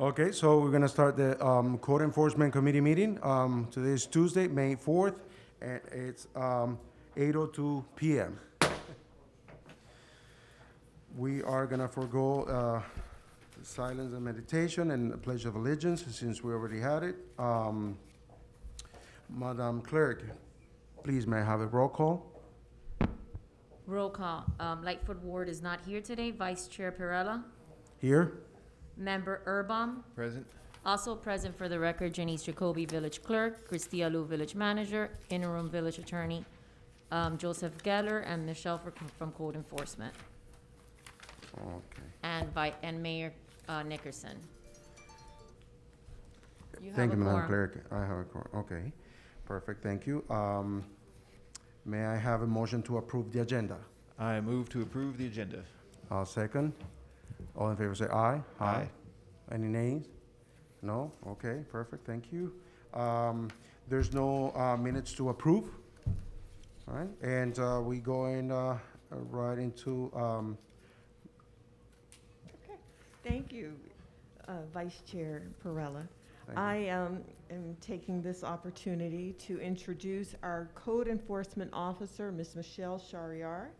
Okay, so we're gonna start the Code Enforcement Committee meeting. Today is Tuesday, May 4th, and it's 8:02 PM. We are gonna forego silence and meditation and the Pledge of Allegiance, since we already had it. Madam Clerk, please, may I have a roll call? Roll call. Lightfoot Ward is not here today. Vice Chair Perella. Here? Member Urbam. Present. Also present for the record, Janice Jacoby, Village Clerk, Christia Lu, Village Manager, Interim Village Attorney, Joseph Geller, and Michelle from Code Enforcement, Okay. and Mayor Nickerson. You have Thank a you, Madam quorum. Clerk. I have a quorum. Okay, perfect, thank you. May I have a motion to approve the agenda? I move to approve the agenda. I'll second. All in favor say aye. Aye. Any nays? No? Okay, perfect, thank you. There's no minutes to approve. All right, and we go in right into, Thank you, Vice Chair Perella. thank you. I am taking this opportunity to introduce our Code Enforcement Officer, Ms. Michelle Shariar.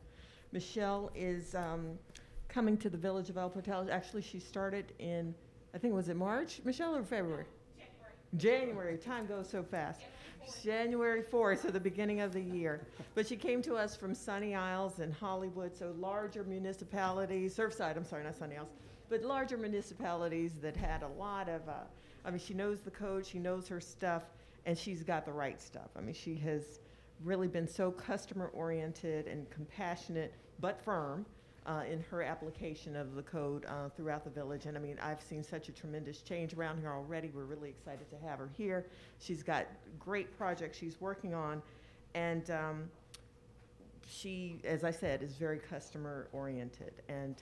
Michelle is coming to the Village of El Portal. Actually, she started in, I think, was it March, Michelle, or February? January. Time goes so fast. January 4th, so the beginning of the year. But she came to us from Sunny Isles and Hollywood, so larger municipalities, Surfside, I'm sorry, not Sunny Isles, but larger municipalities that had a lot of, she knows the code, she knows her stuff, and she's got the right stuff. I mean, she has really been so customer-oriented and compassionate, but firm, in her application of the code throughout the village. And I mean, I've seen such a tremendous change around here already. We're really excited to have her here. She's got great projects she's working on. And she, as I said, is very customer-oriented. And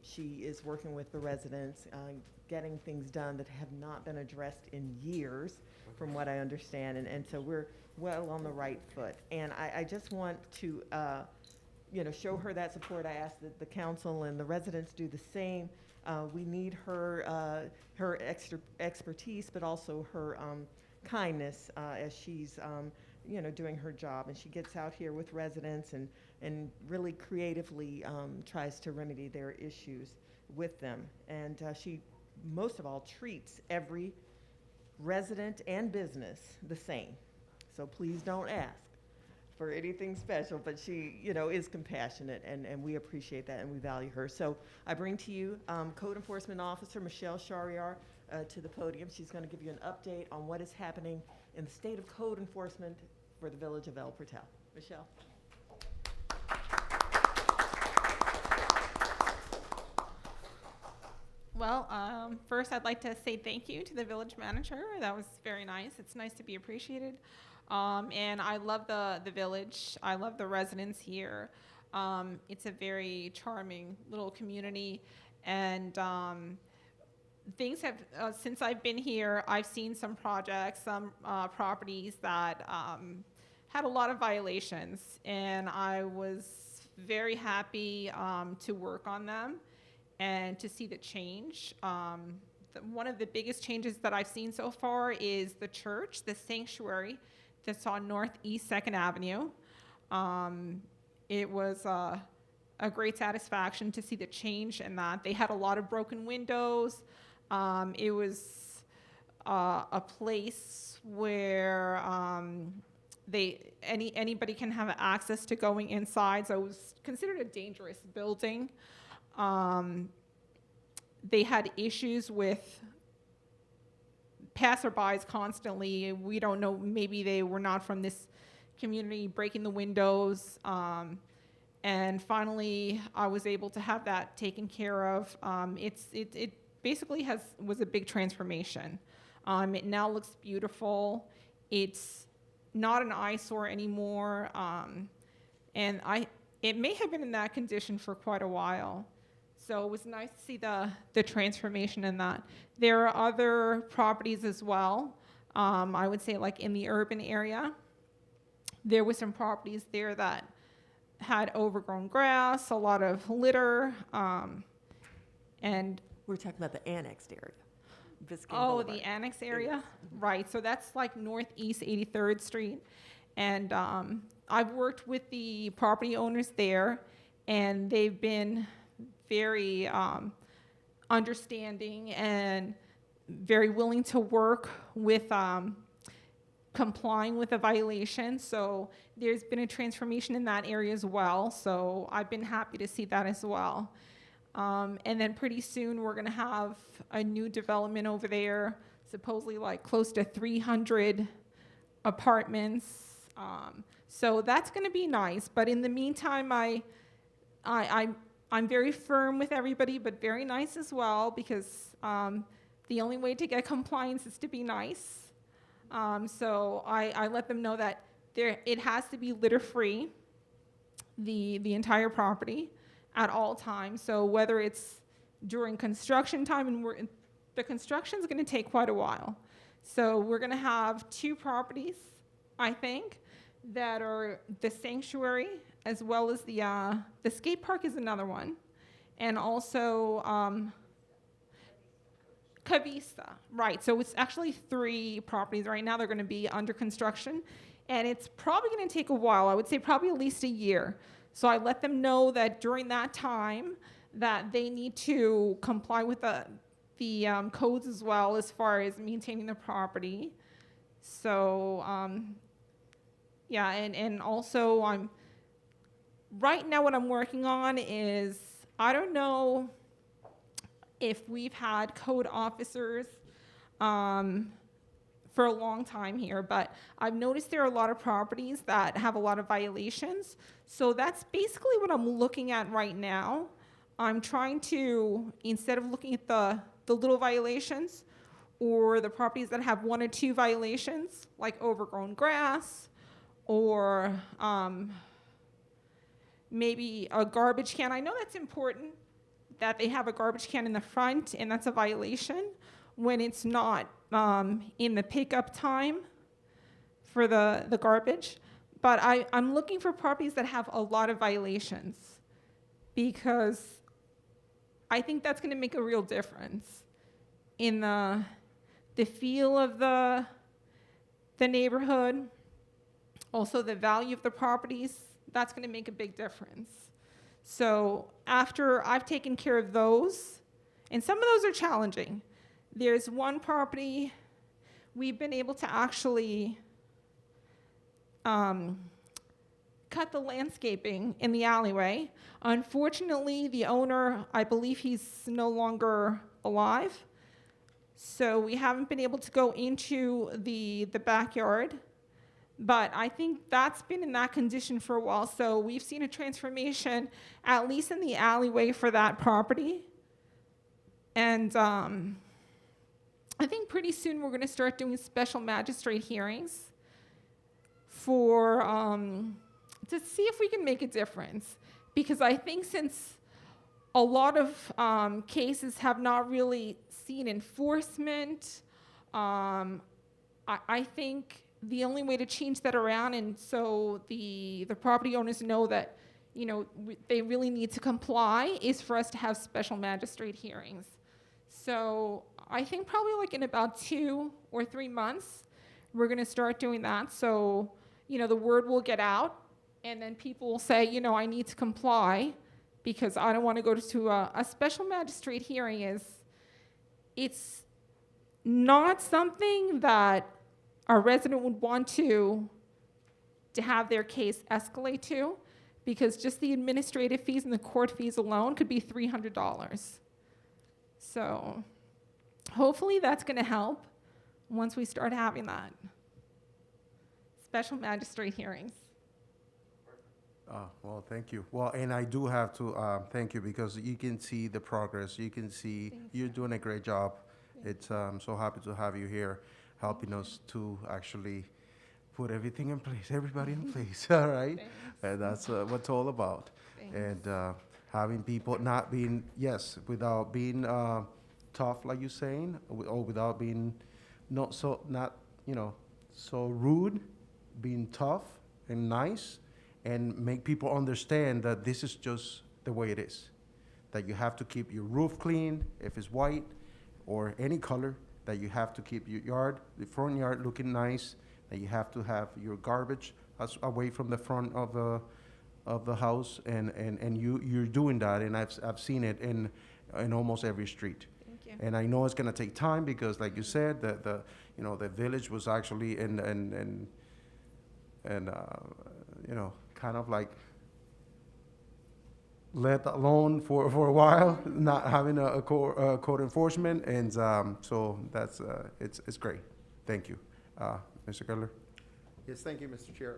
she is working with the residents, getting things done that have not been addressed in years, from what I understand. And so we're well on the right foot. And I just want to show her that support. I ask that the council and the residents do the same. We need her expertise, but also her kindness as she's doing her job. And she gets out here with residents and really creatively tries to remedy their issues with them. And she, most of all, treats every resident and business the same. So please don't ask for anything special, but she, is compassionate, and we appreciate that, and we value her. So I bring to you Code Enforcement Officer Michelle Shariar to the podium. She's going to give you an update on what is happening in the state of code enforcement for the Village of El Portal. Michelle. Well, first I'd like to say thank you to the village manager. That was very nice. It's nice to be appreciated. And I love the village. I love the residents here. It's a very charming little community. And things have, since I've been here, I've seen some projects, some properties that had a lot of violations. And I was very happy to work on them and to see the change. One of the biggest changes that I've seen so far is the church, the sanctuary that's on Northeast 2nd Avenue. It was a great satisfaction to see the change in that. They had a lot of broken windows. It was a place where anybody can have access to going inside, so it was considered a dangerous building. They had issues with passerbys constantly. We don't know, maybe they were not from this community, breaking the windows. And finally, I was able to have that taken care of. It basically was a big transformation. It now looks beautiful. It's not an eyesore anymore. And it may have been in that condition for quite a while. So it was nice to see the transformation in that. There are other properties as well. I would say like in the urban area, there were some properties there that had overgrown grass, a lot of litter, and We're talking about the annexed area, Biscayne Oh, Boulevard. the annex area? Right, so that's like northeast 83rd Street. And I've worked with the property owners there, and they've been very understanding and very willing to work with complying with the violation. So there's been a transformation in that area as well. So I've been happy to see that as well. And then pretty soon we're going to have a new development over there, supposedly like close to 300 apartments. So that's going to be nice. But in the meantime, I'm very firm with everybody, but very nice as well, because the only way to get compliance is to be nice. So I let them know that it has to be litter-free, the entire property, at all times. So whether it's during construction time, and the construction is going to take quite a while. So we're going to have 2 properties, I think, that are the sanctuary, as well as the skate park is another one, and also Cavista, right. So it's actually 3 properties right now. They're going to be under construction, and it's probably going to take a while. I would say probably at least a year. So I let them know that during that time that they need to comply with the codes as well, as far as maintaining the property. So yeah, and also right now what I'm working on is, I don't know if we've had code officers for a long time here, but I've noticed there are a lot of properties that have a lot of violations. So that's basically what I'm looking at right now. I'm trying to, instead of looking at the little violations, or the properties that have 1 or 2 violations, like overgrown grass, or maybe a garbage can. I know that's important, that they have a garbage can in the front, and that's a violation when it's not in the pickup time for the garbage. But I'm looking for properties that have a lot of violations, because I think that's going to make a real difference in the feel of the neighborhood, also the value of the properties. That's going to make a big difference. So after I've taken care of those, and some of those are challenging. There's one property we've been able to actually cut the landscaping in the alleyway. Unfortunately, the owner, I believe he's no longer alive, so we haven't been able to go into the backyard. But I think that's been in that condition for a while, so we've seen a transformation, at least in the alleyway for that property. And I think pretty soon we're going to start doing special magistrate hearings for to see if we can make a difference. Because I think since a lot of cases have not really seen enforcement, I think the only way to change that around, and so the property owners know that, you know, they really need to comply, is for us to have special magistrate hearings. So I think probably like in about 2 or 3 months, we're going to start doing that. So, you know, the word will get out, and then people will say, you know, I need to comply because I don't want to go to a special magistrate hearing. It's not something that a resident would want to have their case escalate to, because just the administrative fees and the court fees alone could be $300. So hopefully that's going to help once we start having that. Special magistrate hearings. Well, thank you. Well, and I do have to thank you, because you can see the progress. You can see you're doing a great job. I'm so happy to have you here, helping us to actually put everything in place, everybody in place, all right? Thanks. And that's what it's all about. Thanks. And having people not being, without being tough, like you're saying, or without being so rude, being tough and nice, and make people understand that this is just the way it is. that you have to keep your roof clean, if it's white or any color, that you have to keep your yard, the front yard looking nice, that you have to have your garbage away from the front of the house, and you're doing that, and I've seen it in almost every street. Thank you. And I know it's gonna take time because, like you said, the village was actually kind of like let alone for a while, not having a code enforcement, and so that's it's great. Thank you, Mr. Cutler. Yes, thank you, Mr. Chair.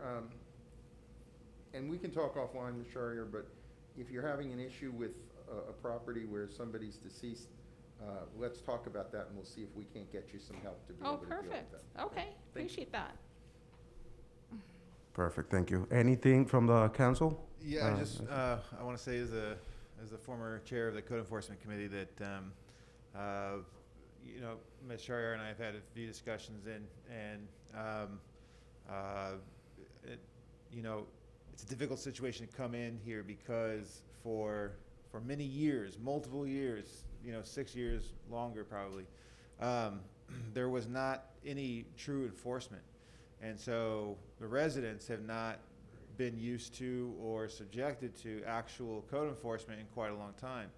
And we can talk offline, Ms. Charrier, but if you're having an issue with a property where somebody's deceased, let's talk about that, and we'll see if we can't get you some help to be Oh, able to deal with perfect. that. Okay, Thank you. appreciate that. Perfect, thank you. Anything from the council? Yeah, I want to say as the former chair of the Code Enforcement Committee that, Ms. Charrier and I have had a few discussions it's a difficult situation to come in here because for many years, multiple years, 6 years longer probably, there was not any true enforcement. And so the residents have not been used to or subjected to actual code enforcement in quite a long time.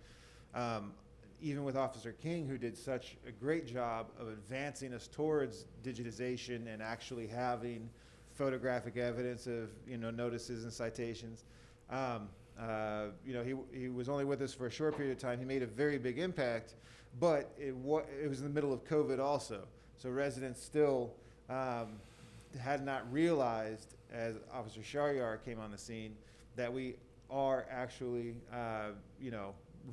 Even with Officer King, who did such a great job of advancing us towards digitization and actually having photographic evidence of notices and citations. He was only with us for a short period of time. He made a very big impact, but it was in the middle of COVID also. So residents still had not realized, as Officer Shariar came on the scene, that we are actually,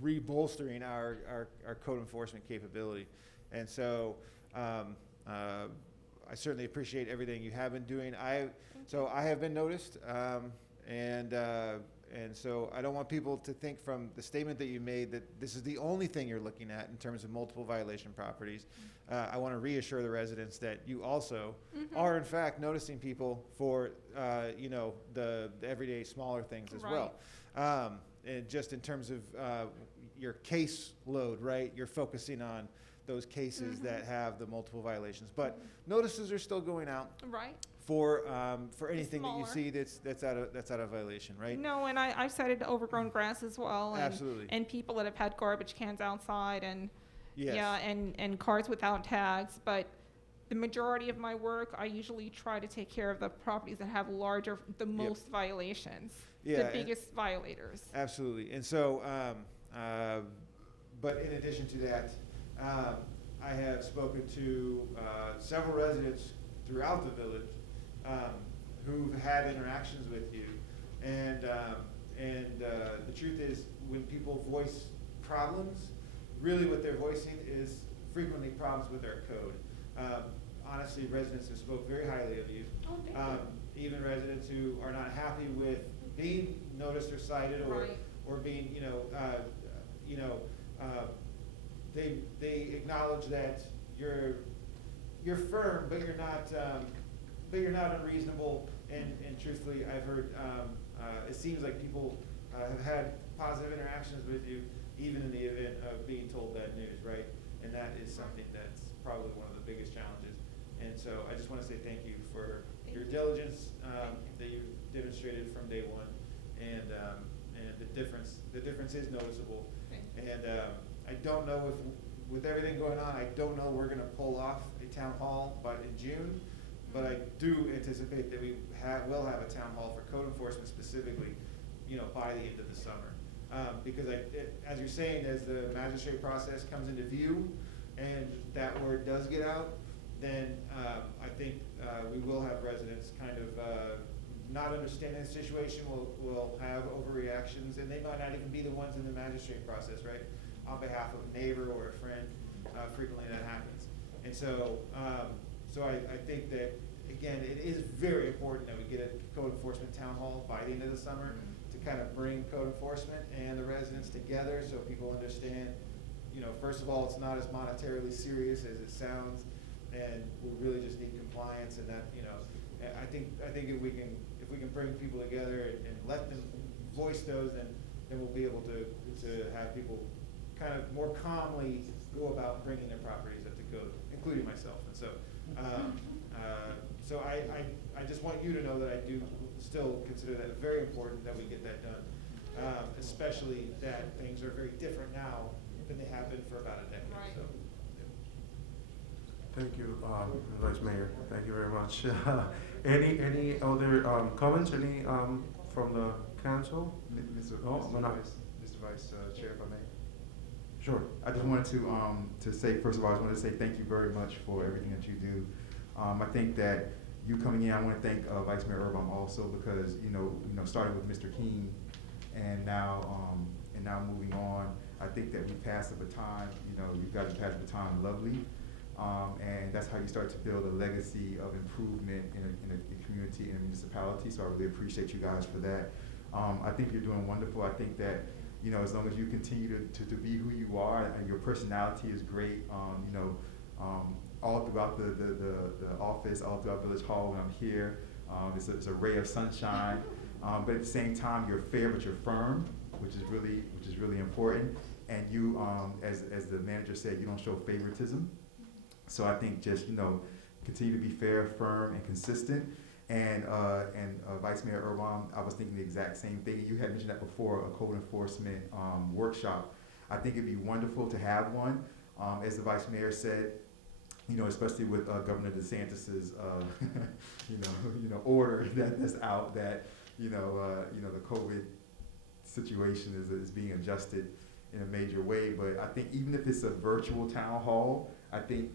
rebolstering our code enforcement capability. And so I certainly appreciate everything you have been doing. I have been noticed, and so I don't want people to think from the statement that you made that this is the only thing you're looking at in terms of multiple violation properties. I want to reassure the residents that you also are in fact noticing people for the everyday smaller things as well. And just in terms of your case load, right? You're focusing on those cases that have the multiple violations, but notices are still going out Right. for anything that you Smaller. see that's out of violation, right? No, and I've cited overgrown grass as well. And, Absolutely. And people that have had garbage cans outside and Yes. yeah, and cars without tags. But the majority of my work, I usually try to take care of the properties that have the most violations, Yeah, the and- biggest violators. Absolutely. And so, but in addition to that, I have spoken to several residents throughout the village who've had interactions with you, and the truth is, when people voice problems, really what they're voicing is frequently problems with our code. Honestly, residents have spoke very highly of you. Oh, thank you. Even residents who are not happy with being noticed or cited, Right. or being, they acknowledge that you're firm, but you're not unreasonable. And truthfully, I've heard it seems like people have had positive interactions with you, even in the event of being told bad news, right? And that is something that's probably one of the biggest challenges. And so I just want to say thank you for your diligence that you've demonstrated from day one, and the difference is noticeable. And I don't know if, with everything going on, I don't know we're going to pull off a town hall in June, but I do anticipate that we will have a town hall for code enforcement specifically, by the end of the summer. Because as you're saying, as the magistrate process comes into view and that word does get out, then I think we will have residents kind of not understanding the situation, will have overreactions, and they might not even be the ones in the magistrate process, right? On behalf of a neighbor or a friend, frequently that happens. And so, I think that, again, it is very important that we get a code enforcement town hall by the end of the summer to kind of bring code enforcement and the residents together so people understand, first of all, it's not as monetarily serious as it sounds, and we really just need compliance, and that, I think if we can bring people together and let them voice those, then then we'll be able to have people kind of more calmly go about bringing their properties up to code, including myself. And so, so I just want you to know that I do still consider that very important that we get that done, especially that things are very different now than they have been for about a decade. Right. So, Thank you, Vice Mayor. Thank you very much. Any other comments? Any from the council? Mr. Oh, no. Vice Chair, if I may. Sure. I just wanted to say, first of all, I just wanted to say thank you very much for everything that you do. I think that you coming in, I want to thank Vice Mayor Urban also because, you know, starting with Mr. King and now moving on, I think that we passed the baton, you know, you guys passed the baton lovely. And that's how you start to build a legacy of improvement in a community, in a municipality. So I really appreciate you guys for that. I think you're doing wonderful. I think that, you know, as long as you continue to be who you are and your personality is great, you know, all throughout the office, all throughout Village Hall when I'm here, it's a ray of sunshine. But at the same time, you're fair but you're firm, which is really important. And you, as the manager said, you don't show favoritism. So I think just, you know, continue to be fair, firm, and consistent. And Vice Mayor Urban, I was thinking the exact same thing. You had mentioned that before, a code enforcement workshop. I think it'd be wonderful to have one. As the Vice Mayor said, you know, especially with Governor DeSantis's, order that's out that, the COVID situation is being adjusted in a major way. But I think even if it's a virtual town hall, I think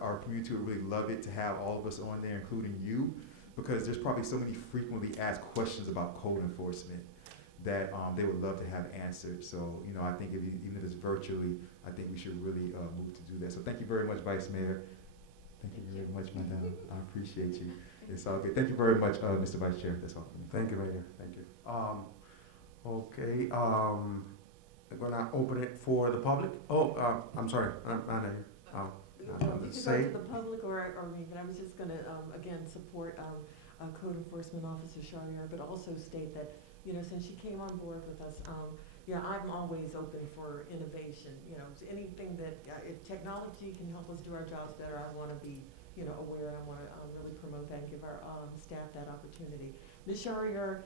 our community would really love it to have all of us on there, including you, because there's probably so many frequently asked questions about code enforcement that they would love to have answered. So, you know, I think even if it's virtually, I think we should really move to do that. So thank you very much, Vice Mayor. Thank you very much, Madam. I appreciate you. It's all good. Thank you very much, Mr. Vice Chair. That's all for me. Thank you, Mayor. Thank you. Okay, I'm gonna open it for the public. Oh, I'm sorry, Anna. You can go to the public or me, but I was just gonna, again, support, Code Enforcement Officer Charlier, but also state that, you know, since she came on board with us, yeah, I'm always open for innovation, you know, anything that, if technology can help us do our jobs better, I wanna be, you know, aware, and I wanna, really promote that and give our, staff that opportunity. Ms. Charlier,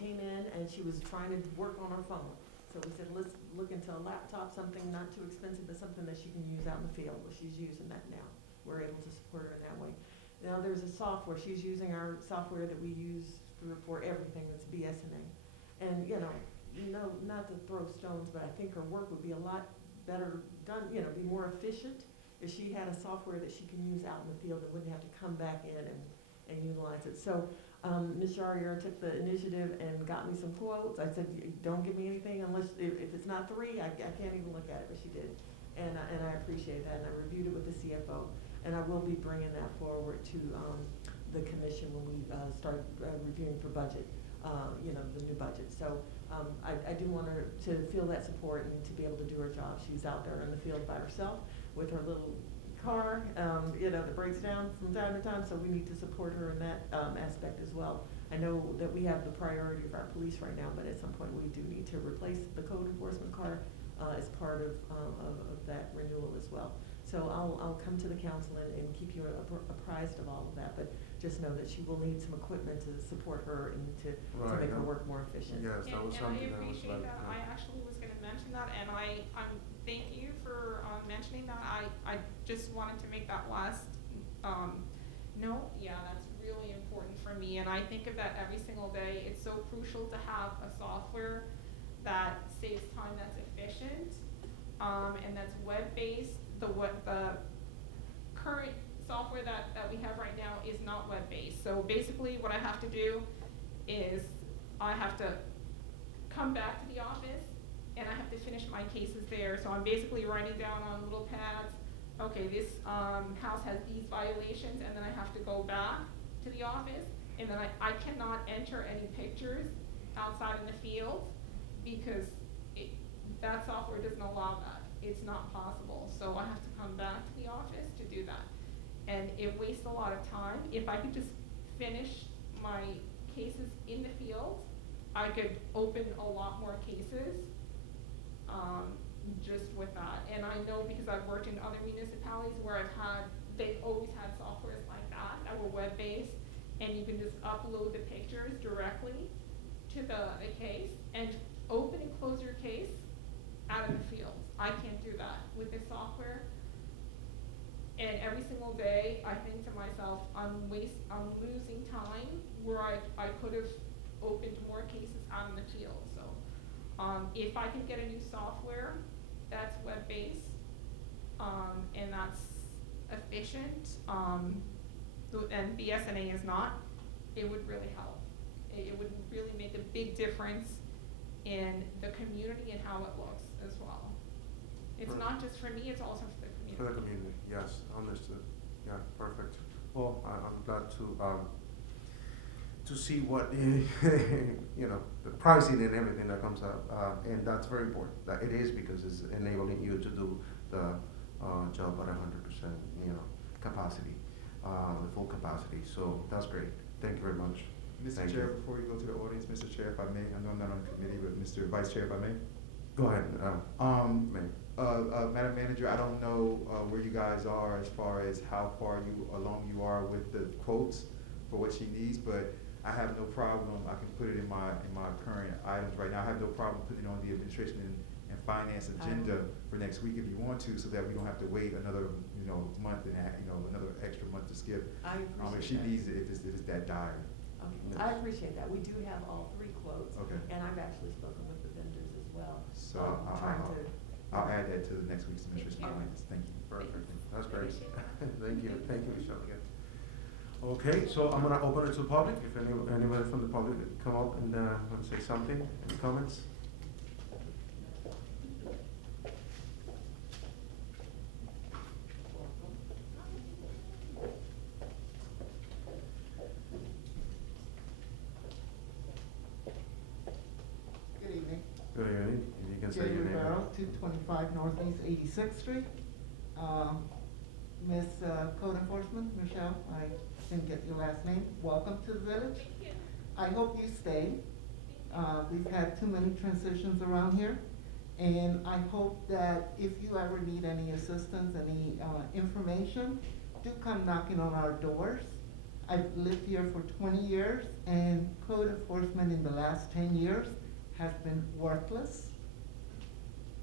came in and she was trying to work on her phone. So we said, let's look into a laptop, something not too expensive, but something that she can use out in the field. Well, she's using that now. We're able to support her in that way. Now, there's a software, she's using our software that we use for everything that's BSNA. And, you know, not to throw stones, but I think her work would be a lot better done, you know, be more efficient if she had a software that she can use out in the field and wouldn't have to come back in and utilize it. So, Ms. Charlier took the initiative and got me some quotes. I said, don't give me anything unless, if it's not 3, I can't even look at it, but she did. And I appreciate that, and I reviewed it with the CFO. And I will be bringing that forward to the commission when we start reviewing for budget, the new budget. So I do want her to feel that support and to be able to do her job. She's out there in the field by herself with her little car, that breaks down from time to time, so we need to support her in that aspect as well. I know that we have the priority of our police right now, but at some point we do need to replace the code enforcement car as part of that renewal as well. So I'll come to the council and keep you apprised of all of that, but just know that she will need some equipment to support her and to make her work more efficient. Yes, that was something And I that was appreciate like, that. I actually was gonna mention that, and I'm thank you for mentioning that. I just wanted to make that last note. Yeah, that's really important for me, and I think of that every single day. It's so crucial to have a software that saves time, that's efficient, and that's web-based. The current software that we have right now is not web-based. So basically what I have to do is I have to come back to the office and I have to finish my cases there. So I'm basically writing down on little pads, okay, this house has these violations, and then I have to go back to the office, and then I cannot enter any pictures outside in the field because that software doesn't allow that. It's not possible. So I have to come back to the office to do that. And it wastes a lot of time. If I could just finish my cases in the field, I could open a lot more cases, just with that. And I know because I've worked in other municipalities where they've always had softwares like that were web-based, and you can just upload the pictures directly to the case and open and close your case out of the field. I can't do that with this software. And every single day, I think to myself, I'm losing time where I could have opened more cases out in the field. So, if I can get a new software that's web-based, and that's efficient, and BSNA is not, it would really help. It would really make a big difference in the community and how it looks as well. It's Right. not just for me, it's also for the community. For the community, yes, understood. Yeah, perfect. Well, I'm glad to see what, you know, the pricing and everything that comes up. And that's very important. That it is because it's enabling you to do the job at 100%, you know, capacity, the full capacity. So that's great. Thank you very much. Mr. Thank Chair, you. before we go to the audience, Mr. Chair, if I may, I know I'm not on the committee, but Mr. Vice Chair, if I may. Go ahead, Mayor. Madam Manager, I don't know where you guys are as far as how far along you are with the quotes for what she needs, but I have no problem, I can put it in my current items right now. I have no problem putting it on the administration and finance agenda for next week if you want to, so that we don't have to wait another, month and another extra month to skip. I If she appreciate that. needs it, if it's that dire. Okay, I appreciate that. We do have all three quotes. Okay. And I've actually spoken with the vendors as well. So Trying to. I'll add that to the next week's administration Thank you. finance. Thank you. Perfect. That's great. Appreciate Thank you, Michelle, again. Okay, so I'm gonna open it to the public. If anybody from the public could come up and wanna say something, any comments? Good evening. Good evening. If you can say Jerry your name. Rivero, 225 Northeast 86th Street. Miss Code Enforcement, Michelle, I didn't get your last name. Welcome to the village. Thank you. I hope you stay. We've had too many transitions around here. And I hope that if you ever need any assistance, any information, do come knocking on our doors. I've lived here for 20 years, and code enforcement in the last 10 years has been worthless.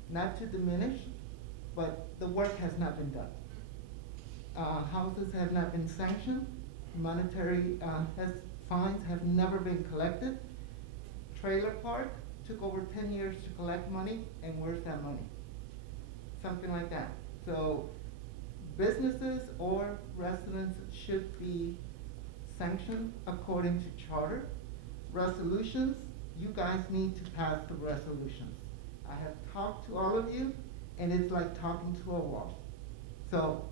Not to diminish, but the work has not been done. Houses have not been sanctioned, monetary fines have never been collected. Trailer park took over 10 years to collect money, and where's that money? Something like that. So businesses or residents should be sanctioned according to charter. Resolutions, you guys need to pass the resolutions. I have talked to all of you, and it's like talking to a wall. So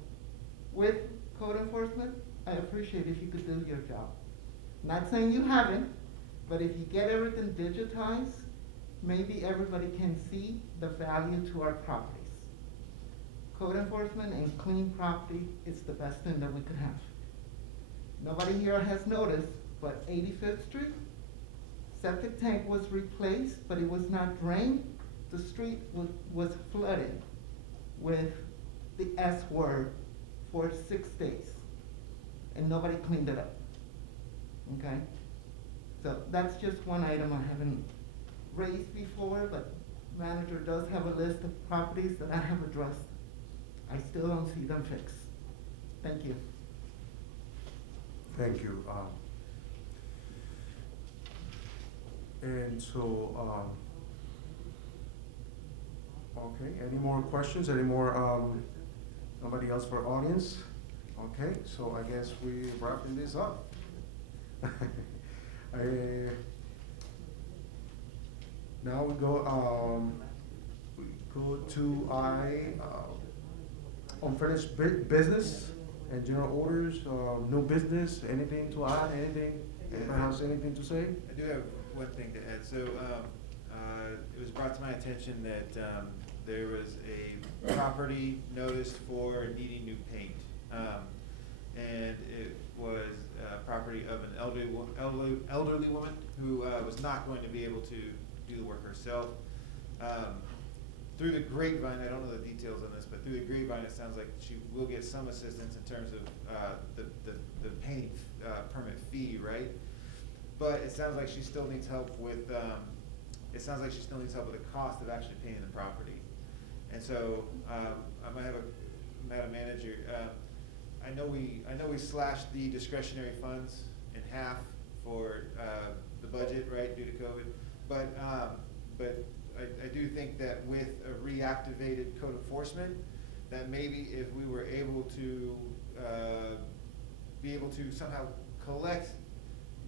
with code enforcement, I appreciate if you could do your job. Not saying you haven't, but if you get everything digitized, maybe everybody can see the value to our properties. Code enforcement and clean property is the best thing that we could have. Nobody here has noticed, but 85th Street, septic tank was replaced, but it was not drained. The street was flooded with the S word for 6 days, and nobody cleaned it up, okay? So that's just one item I haven't raised before, but manager does have a list of properties that I have addressed. I still don't see them fixed. Thank you. Thank you. And so, okay, any more questions? Any more, nobody else for audience? Okay, so I guess we wrapping this up. Now we go to unfinished business and general orders, new business, anything to add, anything? Anybody has anything to say? I do have one thing to add. So, it was brought to my attention that, there was a property noticed for needing new paint. And was property of an elderly woman who was not going to be able to do the work herself. Through the grapevine, I don't know the details on this, but through the grapevine, it sounds like she will get some assistance in terms of the painting permit fee, right? But it sounds like she still needs help with, the cost of actually painting the property. And so, I might have Madam Manager, I know we slashed the discretionary funds in half for, the budget, right, due to COVID. But I do think that with a reactivated code enforcement, that maybe if we were able to, be able to somehow collect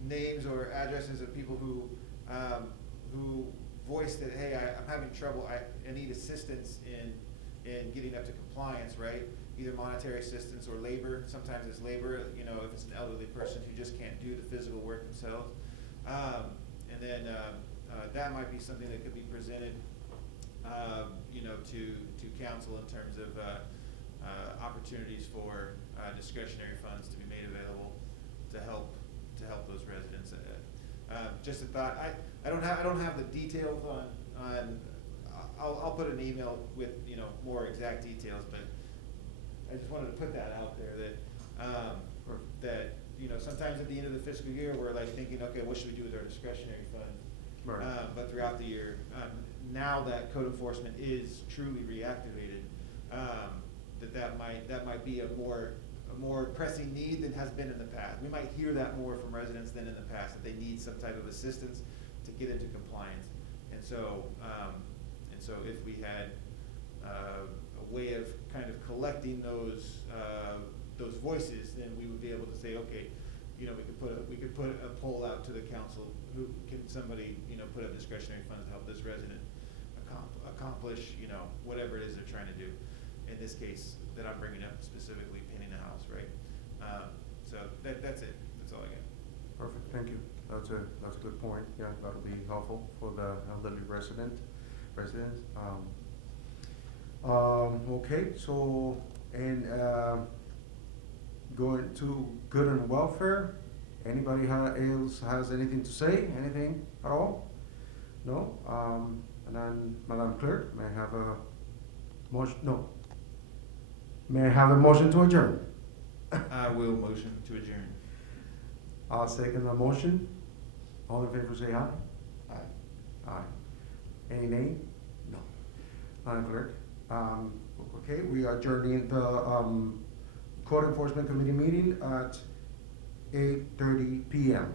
names or addresses of people who voiced that, hey, I'm having trouble, I need assistance in getting up to compliance, right? Either monetary assistance or labor. Sometimes it's labor, you know, if it's an elderly person who just can't do the physical work themselves. And then that might be something that could be presented, you know, to council in terms of opportunities for discretionary funds to be made available to help those residents. Just a thought. I don't have the details on. I'll put an email with, you know, more exact details, but I just wanted to put that out there that you know, sometimes at the end of the fiscal year we're like thinking, okay, what should we do with our discretionary funds? Right. But throughout the year, now that code enforcement is truly reactivated, that might be a more pressing need than has been in the past. We might hear that more from residents than in the past, that they need some type of assistance to get into compliance. And so if we had a way of kind of collecting those voices, then we would be able to say, okay, you know, we could put a poll out to the council. Who can somebody, you know, put up discretionary funds to help this resident accomplish, you know, whatever it is they're trying to do. In this case, that I'm bringing up specifically painting a house, right? So that's it. That's all I got. Perfect, thank you. That's a good point. Yeah, that'll be helpful for the elderly residents. Okay, so, and, going to good and welfare, anybody else has anything to say, anything at all? No? And then, Madam Clerk, may I have a motion, no. May I have a motion to adjourn? I will motion to adjourn. I'll second the motion. All in favor say aye. Aye. Aye. Any nay? No. Madam Clerk, okay, we are adjourning the, Code Enforcement Committee meeting at 8:30 PM.